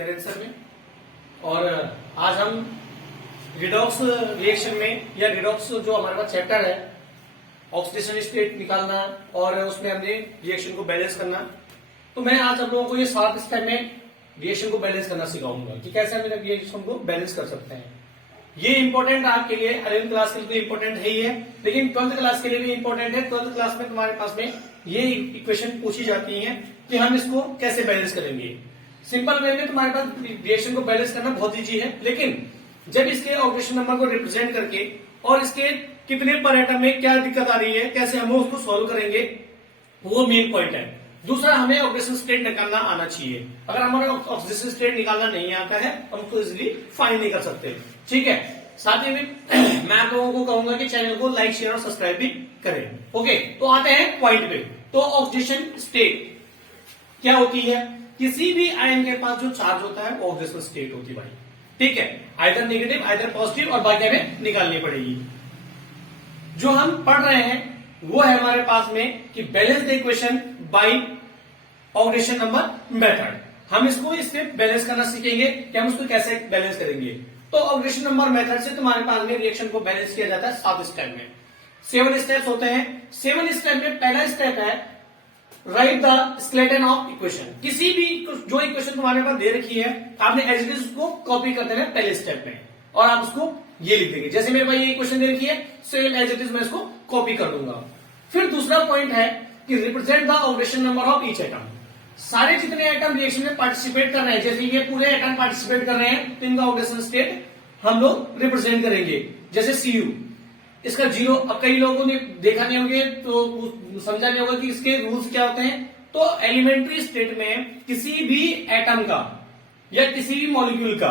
मेरे आंसर में। और आज हम रिडॉक्स रिएक्शन में या रिडॉक्स जो हमारे पास चैप्टर है ऑक्सीडेशन स्टेट निकालना और उसमें हमने रिएक्शन को बैलेंस करना, तो मैं आज आप लोगों को ये 7 स्टेप में रिएक्शन को बैलेंस करना सिखाऊंगा कि कैसे हम रिएक्शन को बैलेंस कर सकते हैं। ये इंपॉर्टेंट आपके लिए 11th क्लास के लिए इंपॉर्टेंट है ही है, लेकिन 12th क्लास के लिए भी इंपॉर्टेंट है। 12th क्लास में तुम्हारे पास में ये इक्वेशन पूछी जाती है कि हम इसको कैसे बैलेंस करेंगे। सिंपल वे में तुम्हारे पास रिएक्शन को बैलेंस करना बहुत इजी है, लेकिन जब इसके ऑक्सीडेशन नंबर को रिप्रेजेंट करके और इसके कितने पर एटम में क्या दिक्कत आ रही है, कैसे हम उसको सॉल्व करेंगे, वो मेन पॉइंट है। दूसरा, हमें ऑक्सीडेशन स्टेट निकालना आना चाहिए। अगर हमारा ऑक्सीडेशन स्टेट निकालना नहीं आता है हम उसको इजिली फाइंड नहीं कर सकते। ठीक है, साथ ही में मैं आप लोगों को कहूंगा कि चैनल को लाइक शेयर और सब्सक्राइब भी करें। ओके, तो आते हैं पॉइंट पे। तो ऑक्सीडेशन स्टेट क्या होती है? किसी भी आयन के पास जो चार्ज होता है वो ऑक्सीडेशन स्टेट होती है भाई। ठीक है, आइदर नेगेटिव आइदर पॉजिटिव, और बाकी हमें निकालनी पड़ेगी। जो हम पढ़ रहे हैं वो है हमारे पास में कि balance the equation by oxidation number method. हम इससे बैलेंस करना सीखेंगे कि हम उसको कैसे बैलेंस करेंगे। तो ऑक्सीडेशन नंबर मेथड से तुम्हारे पास में रिएक्शन को बैलेंस किया जाता है 7 स्टेप में। 7 स्टेप्स होते हैं। 7 स्टेप में पहला स्टेप है right the skeleton of equation. किसी भी जो इक्वेशन तुम्हारे पास दे रखी है आपने एज इट इज उसको कॉपी कर देना है पहले स्टेप में, और आप उसको ये लिख देंगे। जैसे मेरे पास ये इक्वेशन दे रखी है, सेम एज इट इज मैं इसको कॉपी कर दूंगा। फिर दूसरा पॉइंट है कि represent the oxidation number of each atom. सारे जितने एटम रिएक्शन में पार्टिसिपेट कर रहे हैं, जैसे ये पूरे एटम पार्टिसिपेट कर रहे हैं, तो इनका ऑक्सीडेशन स्टेट हम लोग रिप्रेजेंट करेंगे। जैसे Cu, इसका 0। अब कई लोगों ने देखा नहीं होंगे तो समझा नहीं होगा कि इसके रूल्स क्या होते हैं। तो एलिमेंट्री स्टेट में किसी भी एटम का या किसी भी मॉलिक्यूल का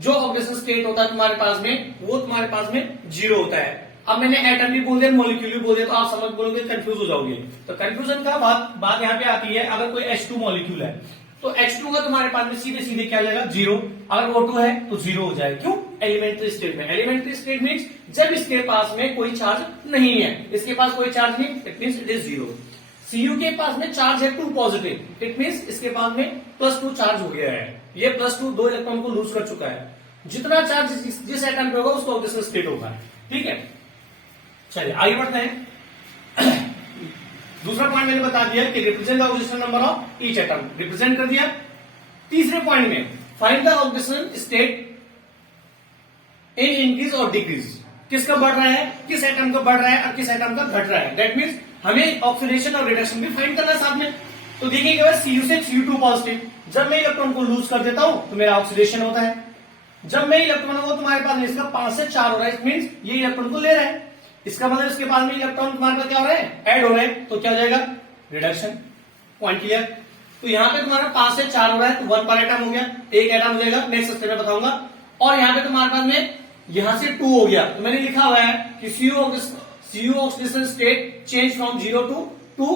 जो ऑक्सीडेशन स्टेट होता है तुम्हारे पास में, वो तुम्हारे पास में 0 होता है। अब मैंने एटम भी बोल दिया, मॉलिक्यूल भी बोल दिया, तो आप समझ बोलोगे, कंफ्यूज हो जाओगे। तो कंफ्यूजन का बात यहाँ पे आती है। अगर कोई H2 मॉलिक्यूल है तो H2 का तुम्हारे पास में सीधे सीधे क्या लगेगा? 0। अगर O2 है तो 0 हो जाए। क्यों? एलिमेंट्री स्टेट में। एलिमेंट्री स्टेट मीन्स जब इसके पास में कोई चार्ज नहीं है, इसके पास कोई चार्ज नहीं, it means it is 0। Cu के पास में चार्ज है 2 पॉजिटिव, इट मीन्स इसके पास में +2 चार्ज हो गया है। ये +2 2 इलेक्ट्रॉन को लूज कर चुका है। जितना चार्ज जिस एटम पे होगा उसका ऑक्सीडेशन स्टेट होगा। ठीक है, चलिए आगे बढ़ते हैं। दूसरा पॉइंट मैंने बता दिया कि represent the oxidation number of each atom, represent कर दिया। तीसरे पॉइंट में find the oxidation state in increase और डिक्रीज। किसका बढ़ रहा है, किस एटम का बढ़ रहा है और किस एटम का घट रहा है। दैट मीन्स हमें ऑक्सीडेशन और रिडक्शन भी फाइंड करना है साथ में। तो देखिए Cu से Cu2 पॉजिटिव, जब मैं इलेक्ट्रॉन को लूज कर देता हूं तो मेरा ऑक्सीडेशन होता है। जब मैं इलेक्ट्रॉन को तुम्हारे पास में इसका 5 से 4 हो रहा है, इट मीन्स ये इलेक्ट्रॉन को ले रहा है, इसका मतलब इसके पास में इलेक्ट्रॉन तुम्हारे पास क्या हो रहा है? ऐड हो रहे हैं, तो क्या हो जाएगा? रिडक्शन। Point clear. तो यहाँ पे तुम्हारा 5 से 4 हो रहा है तो 1 पर एटम हो गया, एक एटम हो जाएगा, नेक्स्ट स्टेप में बताऊंगा। और यहाँ पे तुम्हारे पास में यहां से 2 हो गया, तो मैंने लिखा हुआ है कि Cu oxidation state change from 0 to 2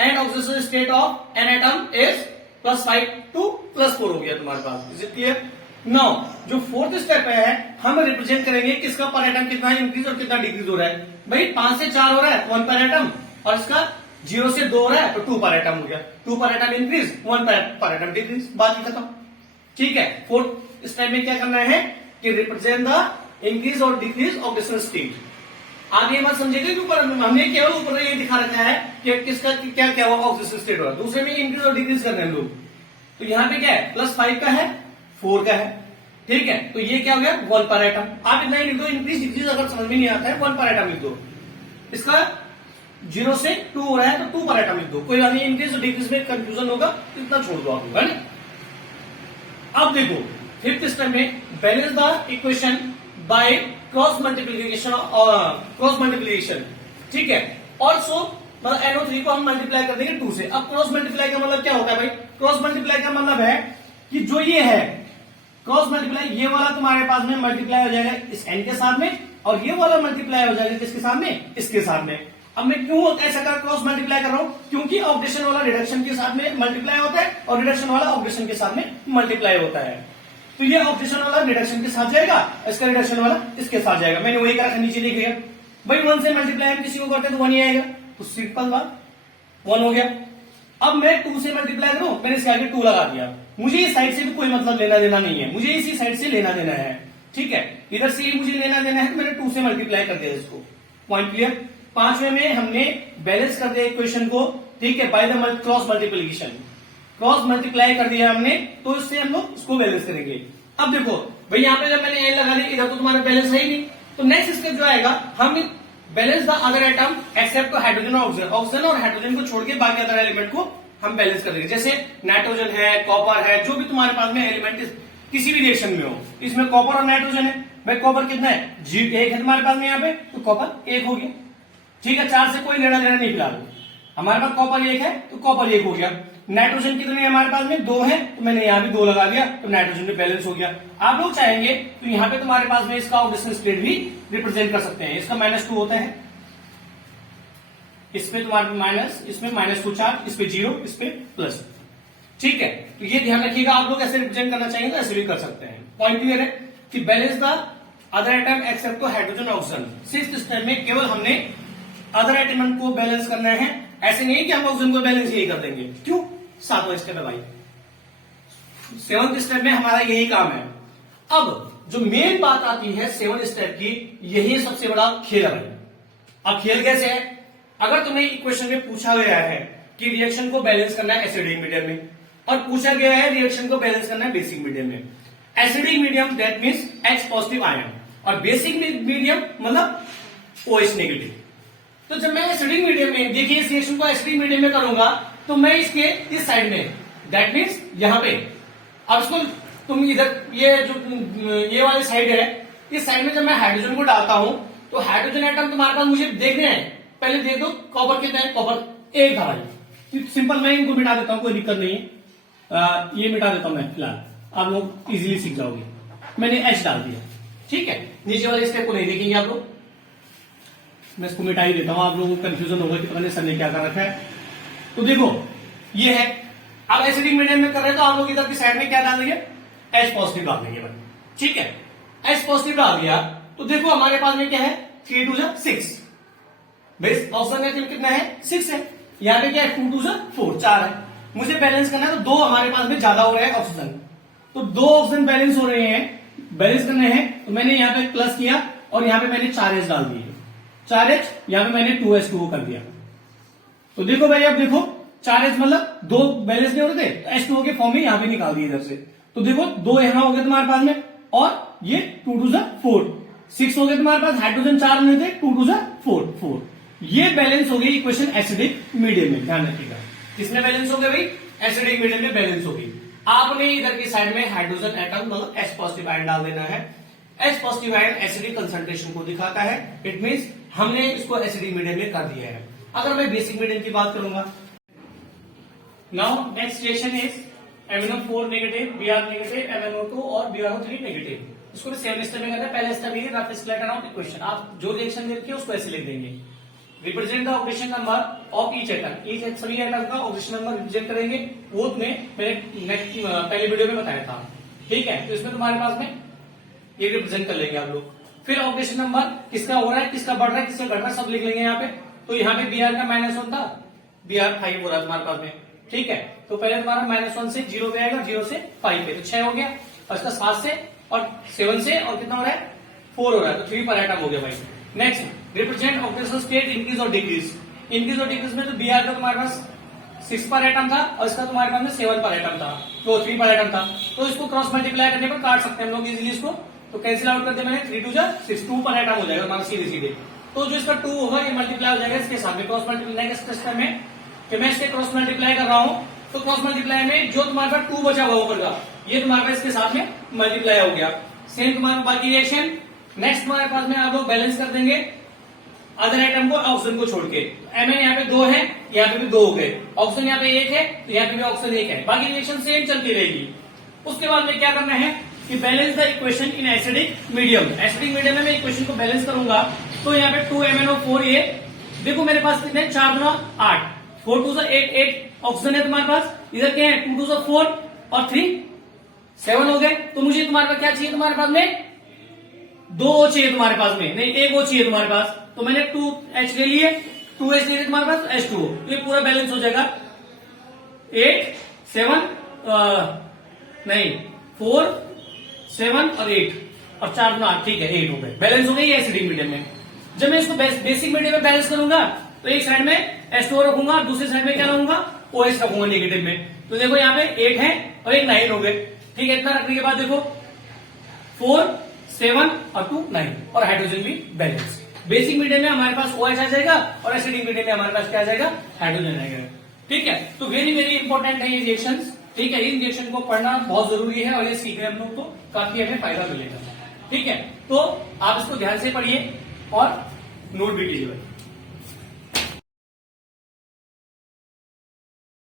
and oxidation state of N atom is +5 to +4 हो गया तुम्हारे पास। Is it clear? नाउ जो 4th स्टेप है हम रिप्रेजेंट करेंगे किसका पर एटम कितना इंक्रीज और कितना डिक्रीज हो रहा है। भाई 5 से 4 हो रहा है 1 पर एटम, और इसका 0 से 2 हो रहा है तो 2 पर एटम हो गया। 2 पर एटम इंक्रीज, 1 पर एटम डिक्रीज, बात ही खत्म। ठीक है, 4th स्टेप में क्या करना है कि रिप्रेजेंट द इंक्रीज और डिक्रीज ऑक्सीडेशन स्टेट। आप ये मत समझिएगा कि ऊपर हमने केवल ऊपर ये दिखा रखा है कि किसका क्या क्या हुआ ऑक्सीडेशन स्टेट हो रहा है, दूसरे में इंक्रीज और डिक्रीज करने हैं लोग। तो यहाँ पे क्या है? +5 का है, 4 का है। ठीक है, तो ये क्या हो गया? 1 पर एटम। आप इतना ही लिख दो, इंक्रीज डिक्रीज अगर समझ में नहीं आता है 1 पर एटम लिख दो। इसका 0 से 2 हो रहा है तो 2 पर एटम लिख दो, कोई बात नहीं। इंक्रीज और डिक्रीज में कंफ्यूजन होगा, इतना छोड़ दो आप लोग, है ना। अब देखो 5th स्टेप में balance the equation by cross multiplication. ठीक है, ऑल्सो मतलब NO3 को हम मल्टीप्लाई कर देंगे 2 से। अब क्रॉस मल्टीप्लाई का मतलब क्या होता है भाई? क्रॉस मल्टीप्लाई का मतलब है कि जो ये है क्रॉस मल्टीप्लाई, ये वाला तुम्हारे पास में मल्टीप्लाई हो जाएगा इस n के साथ में, और ये वाला मल्टीप्लाई हो जाएगा किसके साथ में? इसके साथ में। अब मैं क्यों ऐसा कर क्रॉस मल्टीप्लाई कर रहा हूं? क्योंकि ऑक्सीडेशन वाला रिडक्शन के साथ में मल्टीप्लाई होता है और रिडक्शन वाला ऑक्सीडेशन के साथ में मल्टीप्लाई होता है। तो ये ऑक्सीडेशन वाला रिडक्शन के साथ जाएगा, इसका रिडक्शन वाला इसके साथ जाएगा। मैंने वही करा, नीचे लिख दिया भाई 1 से मल्टीप्लाई हम किसी को करते हैं तो 1 ही आएगा, तो सिंपल बात 1 हो गया। अब मैं 2 से मल्टीप्लाई करूं, मैंने इसके आगे 2 लगा दिया, मुझे इस साइड से भी कोई मतलब लेना देना नहीं है, मुझे इसी साइड से लेना देना है। ठीक है, इधर से मुझे लेना देना है तो मैंने 2 से मल्टीप्लाई कर दिया इसको। Point clear. पांचवें में हमने बैलेंस कर दिया इक्वेशन को, ठीक है, by the cross multiplication, cross multiply कर दिया हमने, तो इससे हम लोग इसको बैलेंस करेंगे। अब देखो भाई यहाँ पे जब मैंने एन लगा दी, इधर तो तुम्हारा बैलेंस है ही नहीं, तो नेक्स्ट स्टेप जो आएगा, हम balance the other item except hydrogen और ऑक्सीजन, ऑक्सीजन और हाइड्रोजन को छोड़ के बाकी अदर एलिमेंट को हम बैलेंस कर देंगे। जैसे नाइट्रोजन है, कॉपर है, जो भी तुम्हारे पास में एलिमेंट किसी भी रिएक्शन में हो, इसमें कॉपर और नाइट्रोजन है, भाई कॉपर कितना है, G1 है तुम्हारे पास में यहाँ पे, तो कॉपर 1 हो गया। ठीक है, 4 से कोई लेना देना नहीं फिलहाल, हमारे पास कॉपर 1 है तो कॉपर 1 हो गया। नाइट्रोजन कितने है हमारे पास में, 2 है, तो मैंने यहाँ भी 2 लगा दिया, तो नाइट्रोजन में बैलेंस हो गया। आप लोग चाहेंगे तो यहाँ पे तुम्हारे पास में इसका ऑक्सीजन स्टेट भी रिप्रेजेंट कर सकते हैं। इसका -2 होता है, इसमें तुम्हारे माइनस, इसमें -2 चार्ज, इस पे 0, इस पे प्लस। ठीक है, तो ये ध्यान रखिएगा, आप लोग ऐसे रिप्रेजेंट करना चाहेंगे तो ऐसे भी कर सकते हैं। पॉइंट क्लियर है कि balance the other item except to hydrogen oxygen. 6th step में केवल हमने अदर आइटम को बैलेंस करना है, ऐसे नहीं कि हम ऑक्सीजन को बैलेंस यही कर देंगे। क्यों, 7वां स्टेप है भाई, 7th स्टेप में हमारा यही काम है। अब जो मेन बात आती है 7th स्टेप की, यही सबसे बड़ा खेल है। अब खेल कैसे है, अगर तुम्हें इक्वेशन में पूछा गया है कि रिएक्शन को बैलेंस करना है एसिडिक मीडियम में, और पूछा गया है रिएक्शन को बैलेंस करना है बेसिक मीडियम में। Acidic medium that means H positive ion, और बेसिक मीडियम मतलब OH नेगेटिव। तो जब मैं एसिडिक मीडियम में, देखिए इस रिएक्शन को एसिडिक मीडियम में करूंगा, तो मैं इसके इस साइड में, दैट मींस यहां पे, अब इसको तुम इधर ये जो ये वाली साइड है, इस साइड में जब मैं हाइड्रोजन को डालता हूं, तो हाइड्रोजन एटम तुम्हारे पास मुझे देखने हैं, पहले देख दो कॉपर कितना है, कॉपर 1 था भाई। सिंपल, मैं इनको मिटा देता हूं, कोई दिक्कत नहीं है, ये मिटा देता हूं मैं फिलहाल, आप लोग इजीली सीख जाओगे। मैंने H डाल दिया, ठीक है, नीचे वाले स्टेप को नहीं देखेंगे आप लोग, मैं इसको मिटा ही देता हूं, आप लोगों को कंफ्यूजन होगा कि पता नहीं सर ने क्या कर रखा है। तो देखो ये है, अब एसिडिक मीडियम में कर रहे हैं, तो आप लोग इधर की साइड में क्या डाल देंगे, H पॉजिटिव डाल देंगे भाई। ठीक है, H पॉजिटिव डाल दिया, तो देखो हमारे पास में क्या है, 3 2 6, बेस ऑक्सीजन का कितना है, 6 है, यहाँ पे क्या है, 2 2 4, 4 है। मुझे बैलेंस करना है, तो 2 हमारे पास में ज्यादा हो रहे हैं ऑक्सीजन, तो 2 ऑक्सीजन बैलेंस हो रहे हैं, बैलेंस करने हैं, तो मैंने यहाँ पे प्लस किया, और यहाँ पे मैंने 4H डाल दिए, 4H, यहाँ पे मैंने 2H2O कर दिया। तो देखो भाई, अब देखो 4H मतलब 2 बैलेंस नहीं हो रहे थे, तो H2O के फॉर्म में यहाँ पे निकाल दिए इधर से, तो देखो 2 यहाँ हो गए तुम्हारे पास में, और ये 2 2 4, 6 हो गए तुम्हारे पास, हाइड्रोजन 4 नहीं थे, 2 2 4 4, ये बैलेंस हो गई इक्वेशन एसिडिक मीडियम में। ध्यान रखिएगा, किसमें बैलेंस हो गया भाई, एसिडिक मीडियम में बैलेंस हो गई। आपने इधर की साइड में हाइड्रोजन एटम मतलब H पॉजिटिव आयन डाल देना है। H positive ion acidic concentration को दिखाता है, इट मींस हमने इसको एसिडिक मीडियम में कर दिया है। अगर मैं बेसिक मीडियम की बात करूंगा, now next reaction is MnO4 negative, Br negative, MnO2 और BrO3 नेगेटिव। इसको भी सेम स्टेप में करना है। पहले स्टेप ये रफ स्केलेट अराउंड इक्वेशन, आप जो रिएक्शन देख के उसको ऐसे लिख देंगे, represent the oxygen number of each atom, each सभी एटम का ऑक्सीजन नंबर रिप्रेजेंट करेंगे, वो तुम्हें मैंने नेक्स्ट पहले वीडियो में बताया था। ठीक है, तो इसमें तुम्हारे पास में ये रिप्रेजेंट कर लेंगे आप लोग। फिर ऑक्सीजन नंबर किसका हो रहा है, किसका बढ़ रहा है, किसका घट रहा है, सब लिख लेंगे यहाँ पे। तो यहाँ पे Br का -1 था, Br 5 हो रहा है तुम्हारे पास में। ठीक है, तो पहले तुम्हारा -1 से 0 पे आएगा, 0 से 5 पे, तो 6 हो गया, और इसका 7 से और 7 से, और कितना हो रहा है, 4 हो रहा है, तो 3 पर एटम हो गया भाई। Next represent oxygen state increase और डिक्रीज, इंक्रीज और डिक्रीज में तो Br का तुम्हारे पास 6 पर एटम था, और इसका तुम्हारे पास में 7 पर एटम था, तो 3 पर एटम था, तो इसको क्रॉस मल्टीप्लाई करने पर काट सकते हैं हम लोग इजीली इसको, तो कैंसिल आउट कर दिया मैंने, 3 2 6, 2 पर एटम हो जाएगा हमारा सीधे सीधे। तो जो इसका 2 होगा ये मल्टीप्लाई हो जाएगा इसके साथ में, क्रॉस मल्टीप्लाई नेक्स्ट स्टेप में कि मैं इसके क्रॉस मल्टीप्लाई कर रहा हूं, तो क्रॉस मल्टीप्लाई में जो तुम्हारे पास 2 बचा हुआ ऊपर का, ये तुम्हारे पास इसके साथ में मल्टीप्लाई हो गया। सेम तुम्हारे बाकी रिएक्शन, नेक्स्ट तुम्हारे पास में आप लोग बैलेंस कर देंगे अदर आइटम को ऑक्सीजन को छोड़ के। Mn यहाँ पे 2 है, यहाँ पे भी 2 हो गए, ऑक्सीजन यहाँ पे 1 है, तो यहाँ पे भी ऑक्सीजन 1 है, बाकी रिएक्शन सेम चलती रहेगी। उसके बाद में क्या करना है कि balance the equation in acidic medium. Acidic medium में मैं इक्वेशन को बैलेंस करूंगा, तो यहाँ पे 2MnO4, ये देखो मेरे पास कितने 4 गुना 8, 4 2 8 ऑक्सीजन है तुम्हारे पास, इधर क्या है 2 2 4 और 3 7 हो गए। तो मुझे तुम्हारे पास क्या चाहिए, तुम्हारे पास में 2 O चाहिए तुम्हारे पास में, नहीं 1 O चाहिए तुम्हारे पास, तो मैंने 2H ले लिए, 2H ले लिए तुम्हारे पास, H2O, तो ये पूरा बैलेंस हो जाएगा 8 7 नहीं 4 7 और 8 और 4 गुना 8, ठीक है 8 हो गए, बैलेंस हो गई एसिडिक मीडियम में। जब मैं इसको बेसिक मीडियम में बैलेंस करूंगा तो एक साइड में H2O रखूंगा, दूसरी साइड में क्या रखूंगा, OH रखूंगा नेगेटिव में। तो देखो यहाँ पे 8 है और एक 9 हो गए, ठीक है। इतना रखने के बाद देखो 4 7 और 2 9 और हाइड्रोजन भी बैलेंस। बेसिक मीडियम में हमारे पास OH आ जाएगा और एसिडिक मीडियम में हमारे पास क्या आ जाएगा, हाइड्रोजन आएगा, ठीक है। तो वेरी वेरी इंपॉर्टेंट है ये रिएक्शंस, ठीक है। इन रिएक्शन को पढ़ना बहुत जरूरी है और ये सीखने हम लोग को काफी हमें फायदा मिलेगा, ठीक है। तो आप इसको ध्यान से पढ़िए और नोट भी कीजिए।